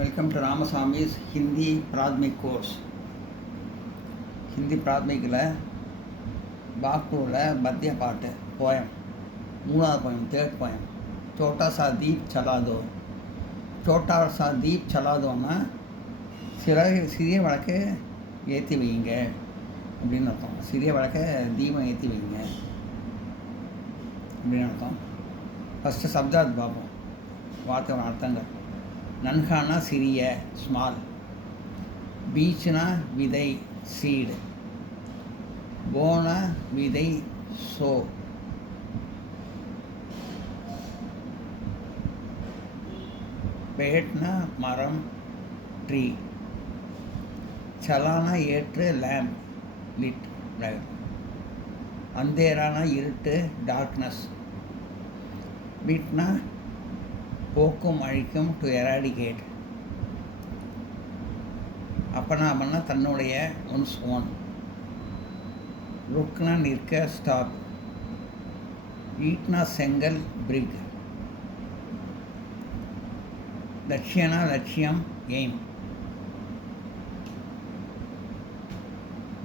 Welcome to Ramasamy's Hindi Prathmik course. Hindi பிராத்மிக்கில் பாக்டூவில் பத்திய பாட்டு போயம், மூணாவது போயம், தேர்ட் போயம். சோட்டா சா தீப் சலாதோ. சோட்டா சா தீப் சலாதோன்னா சிறிய விளக்கு ஏற்றி வைங்க அப்படின்னு அர்த்தம். சிறிய விளக்க தீபம் ஏற்றி வைங்க அப்படின்னு அர்த்தம். ஃபஸ்ட்டு சப்தாத் பார்ப்போம், வார்த்தையோட அர்த்தங்கள். நன்கானா சிறிய, ஸ்மால். பீச்னா விதை, சீடு. போனா விதை, சோ. பேட்னா மரம், ட்ரீ. சலானா ஏற்று, லேம்ப், லிட், லைட். அந்தேரானா இருட்டு, டார்க்னஸ். பீட்னா போக்கும் அழிக்கும், டு எராடிகேட். அப்பனா தன்னுடைய, ஒன்ஸ் ஓன். ருக்னா நிற்க, ஸ்டாப். ஈட்னா செங்கல், பிரிக். லட்சியனா லட்சியம், எய்ம்.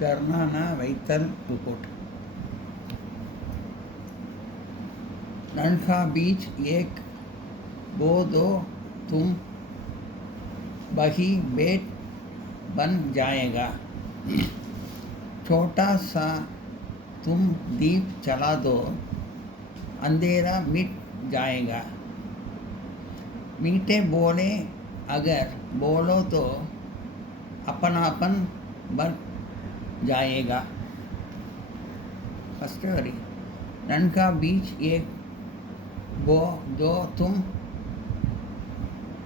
தர்ணானா வைத்தல், ரிப்போர்ட். नन्हा बीच एक बो दो तुम बही बेट बन जाएगा. छोटा सा तुम दीप चला दो, अंधेरा मिट जाएगा. मीठे बोले अगर बोलो तो अपनापन बन जाएगा. First worry. नन्हा बीच एक போ தோ தும்.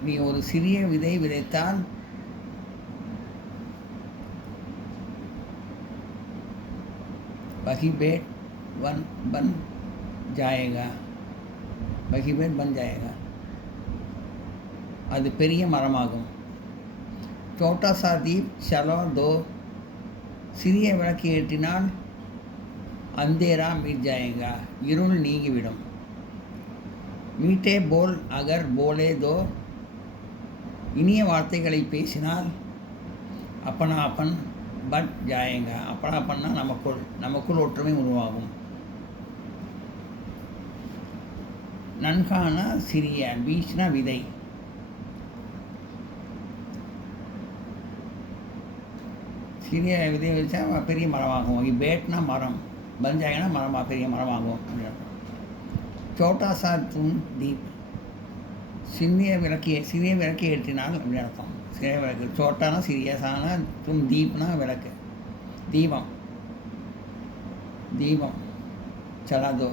நீ ஒரு சிறிய விதை விதைத்தால் பகிபேட் வன் பன் ஜாயேகா. பகிபேட் பன் ஜாயேகா, அது பெரிய மரமாகும். சோட்டா சா தீப் சலோ தோ. சிறிய விளக்கு ஏற்றினால் அந்தேரா மிட் ஜாயேகா, இருள் நீங்கிவிடும். மீட்டே போல் அகர் போலே தோ. இனிய வார்த்தைகளை பேசினால் அப்பனா அப்பன் பட் ஜாயேங்க. அப்பனா அப்பன்னா நமக்குள் ஒற்றுமை உருவாகும். நன்கானா சிறிய, பீச்னா விதை. சிறிய விதை வச்சா பெரிய மரமாகும். பேட்னா மரம், பன் ஜாயேனா மரமாக பெரிய மரமாகும். சோட்டா சா தும் தீப். சிறிய விளக்கு ஏற்றினால் அப்படின்னு அர்த்தம். சிறிய விளக்கு. சோட்டானா சிறிய, சானா தும் தீப்னா விளக்கு, தீபம். தீபம் சலாதோ,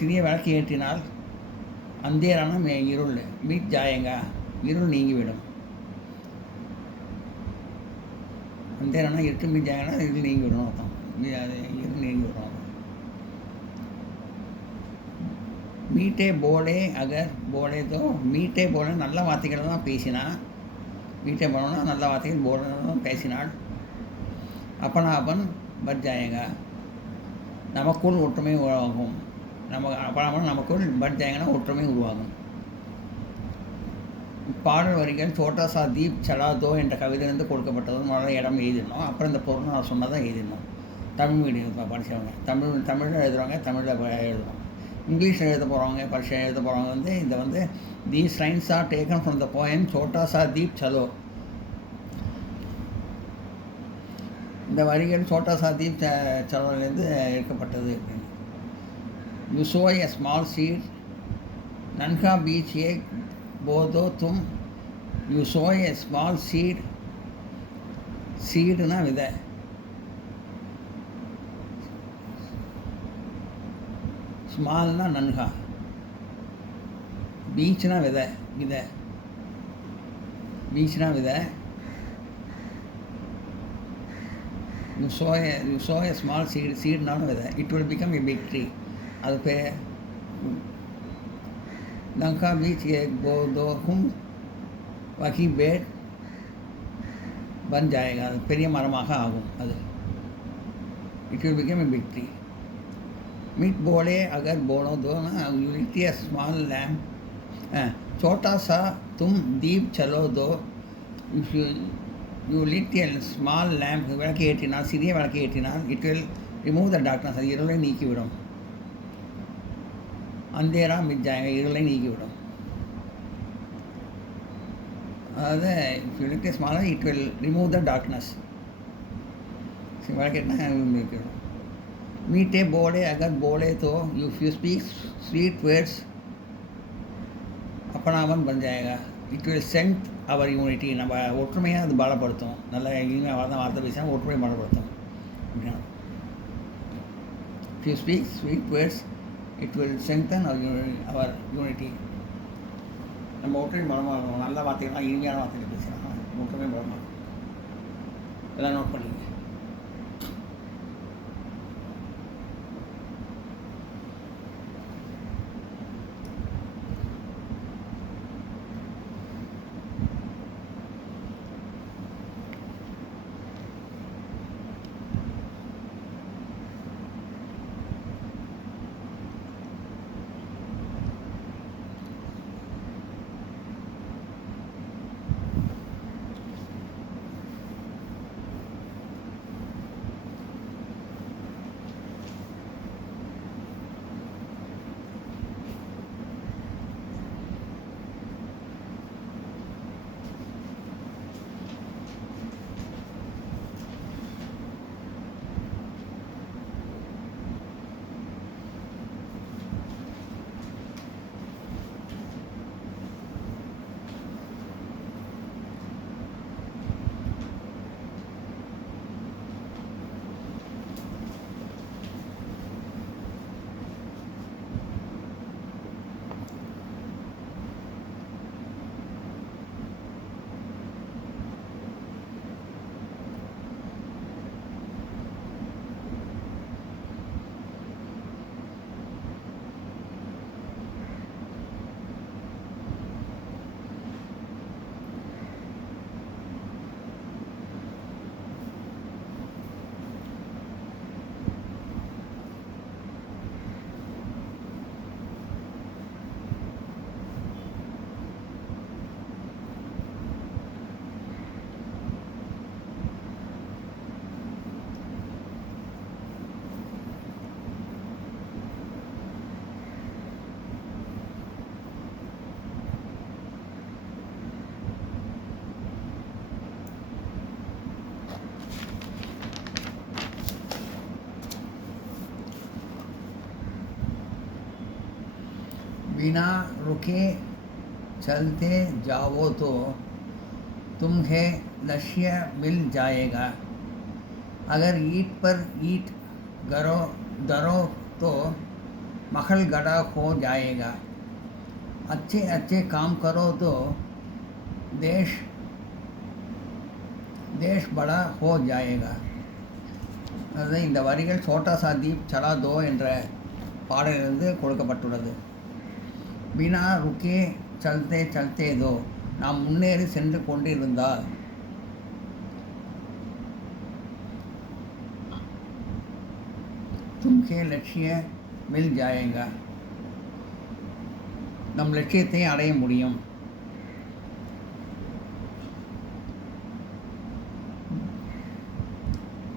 சிறிய விளக்கு ஏற்றினால். அந்தேரானா இருள், மீட் ஜாயேங்கா, இருள் நீங்கிவிடும். அந்தேரானா இருட்டு, மீட் ஜாயேனா இருள் நீங்கிவிடும் அர்த்தம். அது இருள் நீங்கிவிடும். மீட்டே போலே அகர் போலே தோ. மீட்டே போல நல்ல வார்த்தைகள் தான் பேசினா. மீட்டே போலன்னா நல்ல வார்த்தைகள் போலதான் பேசினாள். அப்பனா அப்பன் பட் ஜாயேங்கா, நமக்குள் ஒற்றுமை உருவாகும். அப்பனா நமக்குள் பட் ஜாயேங்கன்னா ஒற்றுமை உருவாகும். பாடல் வரிகள் சோட்டா சா தீப் சலாதோ என்ற கவிதையிலிருந்து கொடுக்கப்பட்டது. முதல்ல இடம் எழுதிடணும், அப்புறம் இந்த பொருள் நான் சொன்னதான் எழுதிடணும். தமிழ் மீடியம் படித்தவங்க தமிழில் எழுதுகிறவங்க தமிழில் எழுதுவோம். இங்கிலீஷில் எழுத போகிறவங்க, பரிசை எழுத போகிறவங்க இதை these lines are taken from the poem சோட்டா சா தீப் சலோ. இந்த வரிகள் சோட்டா சா தீப் சலோலேருந்து எடுக்கப்பட்டது. You sow a small seed, நன்கா பீச் ஏக் போதோ தும். You sow a small seed. சீடுனா விதை. ஸ்மால்னா நன்கா. பீச்னா விதை, பீச்னா விதை. You sow a small seed. சீட்னாலும் விதை. It will become a big tree. அது பேர். நன்கா பீச் ஏக் போ தோ ஹும் வகி பேட் பன் ஜாயேகா, அது பெரிய மரமாக ஆகும். அது it will become a big tree. मीट बोले अगर बोलो दो ना, लिट ए स्मॉल लैम्प छोटा सा तुम दीप चलो दो if you lit a small lamp விளக்கு ஏற்றினால் சிறிய விளக்கு ஏற்றினால் it will remove the darkness அது இருளை நீக்கிவிடும் அந்தேரா மிட் ஜாயங்க இருளை நீக்கிவிடும் அதாவது if you lit a small it will remove the darkness विளக்கு ஏற்றினா நீக்கிவிடும் मीठे बोले अगर बोले तो if you speak sweet words अपनावन बन जाएगा it will cement our unity நம்ம ஒற்றுமையாக அது பலப்படுத்தும் நல்ல இனிமையாக வார்த்தை பேசினா ஒற்றுமை பலப்படுத்தும் அப்படின்னா if you speak sweet words it will strengthen our unity நம்ம ஒற்றுமை பலமாக இருக்கணும் நல்ல வார்த்தைகள்லாம் இனிமையான வார்த்தைகள் பேசலாம் ஒற்றுமை பலமாக எல்லாம் நோட் பண்ணிங்க बिना रुके चलते जाओ तो तुम्हें लक्ष्य मिल जाएगा अगर ईंट पर ईंट दरो तो महल गड़ा हो जाएगा अच्छे अच्छे काम करो तो देश बड़ा हो जाएगा அது இந்த வரிகள் சோட்டா சா தீப் சலா தோ என்ற பாடலிலிருந்து கொடுக்கப்பட்டுள்ளது பினா ருக்கே சல்தே சல்தே தோ நாம் முன்னேறி சென்று கொண்டிருந்தால் தும்கே லட்சிய மில் ஜாயேங்கா நம் லட்சியத்தை அடைய முடியும்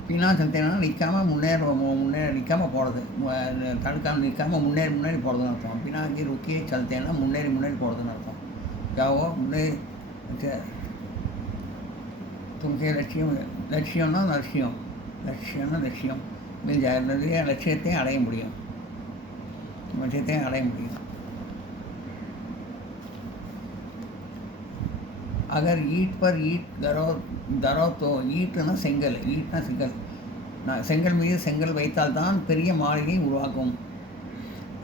பின்னா சல்தேனா நிற்காமல் நிற்காமல் போகிறது தடுக்காமல் நிற்காமல் முன்னேறி போகிறதுன்னு அர்த்தம் பின்னாக்கி ருக்கே சல்தேனா முன்னேறி போகிறதுன்னு அர்த்தம் ஜாவோ முன்னேறி தும்கே லட்சியம்னா லட்சியம் மில் ஜாய லட்சியத்தை அடைய முடியும் अगर ईंट पर ईंट दरो तो ईंटना செங்கல் செங்கல் மீது செங்கல் வைத்தால்தான் பெரிய மாளிகை உருவாகும்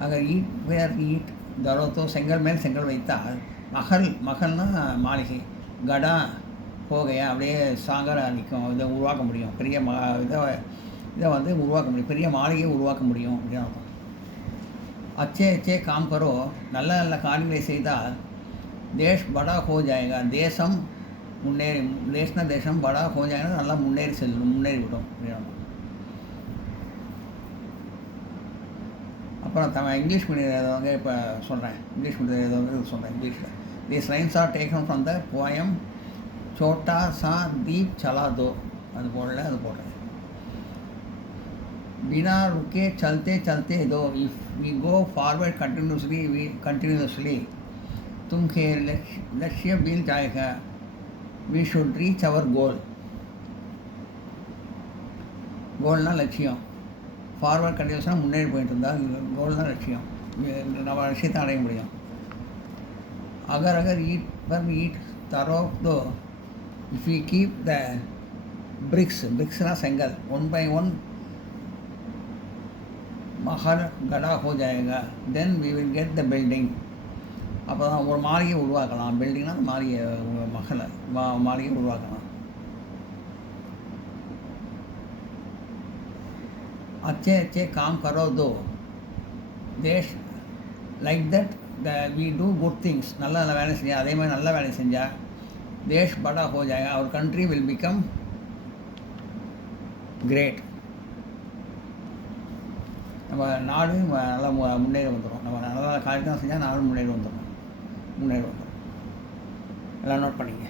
अगर ईंट पर ईंट दरो तो செங்கல் மேல் செங்கல் வைத்தால் மகள்னா மாளிகை கடா போகையா அப்படியே சாங்கராக நிற்கும் இதை உருவாக்க முடியும் பெரிய இதை வந்து உருவாக்க முடியும் பெரிய மாளிகையை உருவாக்க முடியும் அப்படின்னு அர்த்தம் अच्छे काम करो நல்ல நல்ல காரியங்களை செய்தால் देश बड़ा हो जाएगा தேசம் முன்னேறி தேசம் படா हो जाएगा நல்லா முன்னேறி விடும் அப்புறம் இங்கிலீஷ் மீடியம் எழுதவங்க இப்போ சொல்கிறேன் இங்கிலீஷ் மீடியம் எழுதவங்க சொல்கிறேன் இங்கிலீஷில் These lines are taken from the poem Chota Sa Deep Chala Do. அது போடல, அது போடுறேன். बिना रुके चलते चलते दो, if we go forward continuously तुमके लक्ष्य मिल जाएगा. We should reach our goal. கோல்னா லட்சியம். ஃபார்வர்ட் கண்டினியூஸாக முன்னேறி போயிட்டு இருந்தால் கோல்னா லட்சியம், நம்ம லட்சியத்தை அடைய முடியும். अगर अगर ईट पर ईट तरो दो, इफ वी कीप द ब्रिक्सना सेंगल 1 by 1 महल गड़ा हो जाएगा. Then we will get the building. அப்போ தான் ஒரு மாளிகை உருவாக்கலாம். பில்டிங்னா மாளிகை, மகளை மாளிகை உருவாக்கலாம். अच्छे अच्छे काम करो दो देश like that we do good things. நல்ல நல்ல வேலை செஞ்சால், அதே மாதிரி நல்ல வேலை செஞ்சால் தேஷ் படா ஹோ ஜாயேகா, our country will become great. நம்ம நாடு நல்லா முன்னேறி வந்துடும். நம்ம நல்ல காரியத்தை செஞ்சால் நாடு முன்னேறி வந்துடும். எல்லாம் நோட் பண்ணிங்க.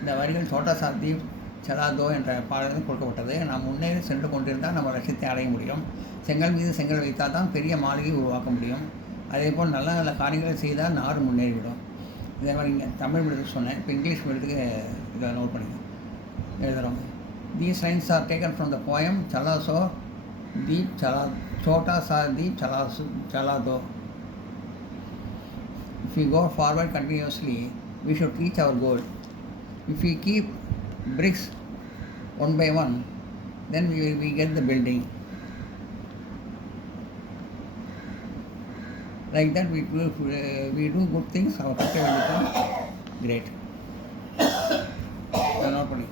இந்த வரிகள் சோட்டா சா தீப் சலா தோ என்ற பாடலில் கொடுக்கப்பட்டது. நாம் முன்னேறி சென்று கொண்டிருந்தால் நம்ம லட்சியத்தை அடைய முடியும். செங்கல் மீது செங்கல் வைத்தால் தான் பெரிய மாளிகை உருவாக்க முடியும். அதேபோல் நல்ல நல்ல காரியங்களை செய்தால் நாடு முன்னேறிவிடும். இதே மாதிரி இங்கே தமிழ் மீடியத்துக்கு சொன்னேன். இப்போ இங்கிலீஷ் மீடியத்துக்கு இதை நோட் பண்ணிங்க, எழுதுகிறோம். These lines are taken from the poem சலா சோ தீப் சலா சோட்டா சா தீப் சலா தோ. If you go forward continuously we should reach our goal. If we keep bricks 1 by 1, then we get the building. Like that we do good things, our country will become great. Not only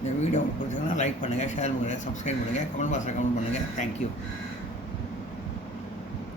இந்த video உங்களுக்கு பிடிச்சதுன்னா like பண்ணுங்கள், share பண்ணுங்கள், subscribe பண்ணுங்கள், comment பாக்ஸில் comment பண்ணுங்கள். Thank you.